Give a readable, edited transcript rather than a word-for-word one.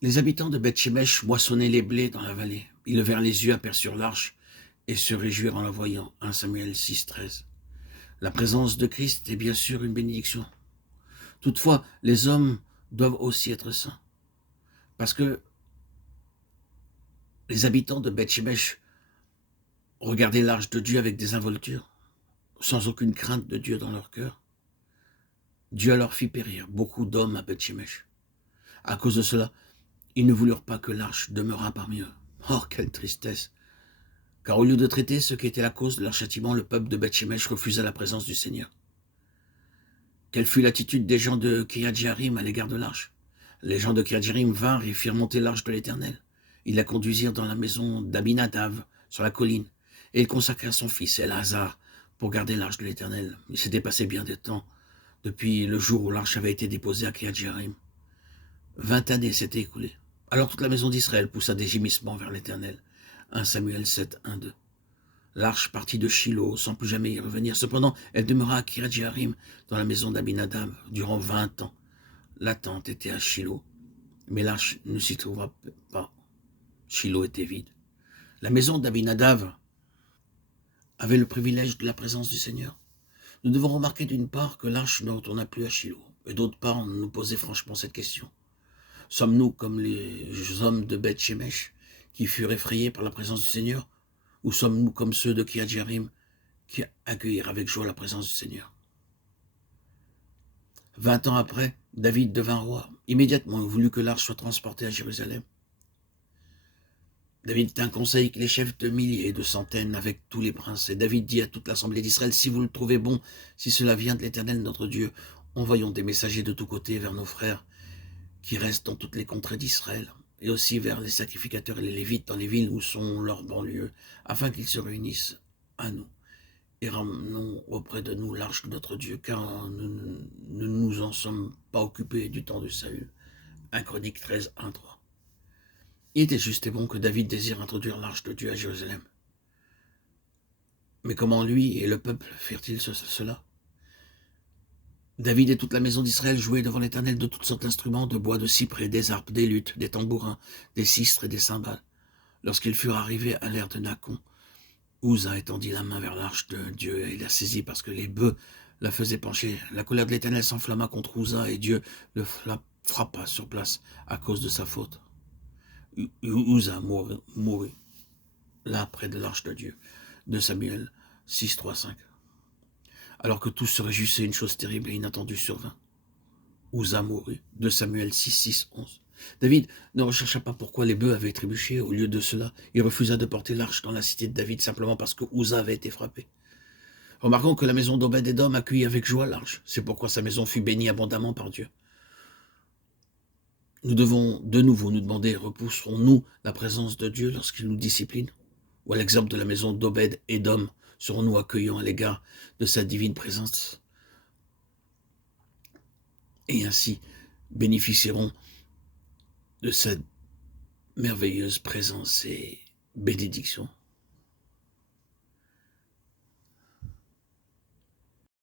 Les habitants de Beth-Shemesh moissonnaient les blés dans la vallée. Ils levèrent les yeux, aperçurent l'arche et se réjouirent en la voyant. 1 Samuel 6, 13. La présence de Christ est bien sûr une bénédiction. Toutefois, les hommes doivent aussi être saints. Parce que les habitants de Beth-Shemesh regardaient l'arche de Dieu avec désinvolture, sans aucune crainte de Dieu dans leur cœur. Dieu leur fit périr beaucoup d'hommes à Beth-Shemesh. À cause de cela, ils ne voulurent pas que l'arche demeurât parmi eux. Oh, quelle tristesse! Car au lieu de traiter ce qui était la cause de leur châtiment, le peuple de Beth-Shemesh refusa la présence du Seigneur. Quelle fut l'attitude des gens de Kiriath-Jearim à l'égard de l'arche? Les gens de Kiriath-Jearim vinrent et firent monter l'arche de l'Éternel. Ils la conduisirent dans la maison d'Abinadav, sur la colline, et ils consacrèrent son fils Elazar pour garder l'arche de l'Éternel. Il s'était passé bien de temps depuis le jour où l'arche avait été déposée à Kiriath-Jearim. 20 années s'étaient écoulées. Alors toute la maison d'Israël poussa des gémissements vers l'Éternel. 1 Samuel 7, 1, 2. L'arche partit de Shiloh sans plus jamais y revenir. Cependant, elle demeura à Kiriath-Jearim, dans la maison d'Abinadab, durant 20 ans. La tente était à Shiloh, mais l'arche ne s'y trouva pas. Shiloh était vide. La maison d'Abinadab avait le privilège de la présence du Seigneur. Nous devons remarquer d'une part que l'arche ne retourna plus à Shiloh, et d'autre part, nous poser franchement cette question. Sommes-nous comme les hommes de Beth-Shemesh qui furent effrayés par la présence du Seigneur, ou sommes-nous comme ceux de Kiriath-Jearim qui accueillirent avec joie la présence du Seigneur? 20 ans après, David devint roi. Immédiatement, il voulut que l'arche soit transportée à Jérusalem. David tint conseil avec les chefs de milliers et de centaines, avec tous les princes. Et David dit à toute l'assemblée d'Israël, si vous le trouvez bon, si cela vient de l'Éternel notre Dieu, envoyons des messagers de tous côtés vers nos frères qui restent dans toutes les contrées d'Israël, et aussi vers les sacrificateurs et les Lévites dans les villes où sont leurs banlieues, afin qu'ils se réunissent à nous et ramenons auprès de nous l'arche de notre Dieu, car nous ne nous en sommes pas occupés du temps de Saül. 1 Chronique 13, 1, 3. Il était juste et bon que David désire introduire l'arche de Dieu à Jérusalem. Mais comment lui et le peuple firent-ils cela? David et toute la maison d'Israël jouaient devant l'Éternel de toutes sortes d'instruments, de bois, de cyprès, des harpes, des luttes, des tambourins, des sistres et des cymbales. Lorsqu'ils furent arrivés à l'ère de Nacon, Uza étendit la main vers l'arche de Dieu et la saisit parce que les bœufs la faisaient pencher. La colère de l'Éternel s'enflamma contre Uza et Dieu le frappa sur place à cause de sa faute. Uza mourut là près de l'arche de Dieu. 2 Samuel 6, 3, 5. Alors que tous se réjouissaient, une chose terrible et inattendue survint. Uza mourut. 2 Samuel 6, 6, 11. David ne rechercha pas pourquoi les bœufs avaient trébuché. Au lieu de cela, il refusa de porter l'arche dans la cité de David simplement parce que Uza avait été frappé. Remarquons que la maison d'Obed-Édom accueillit avec joie l'arche. C'est pourquoi sa maison fut bénie abondamment par Dieu. Nous devons de nouveau nous demander, repousserons-nous la présence de Dieu lorsqu'il nous discipline? Ou à l'exemple de la maison d'Obed-Édom, serons-nous accueillants à l'égard de sa divine présence? Et ainsi bénéficierons de cette merveilleuse présence et bénédiction.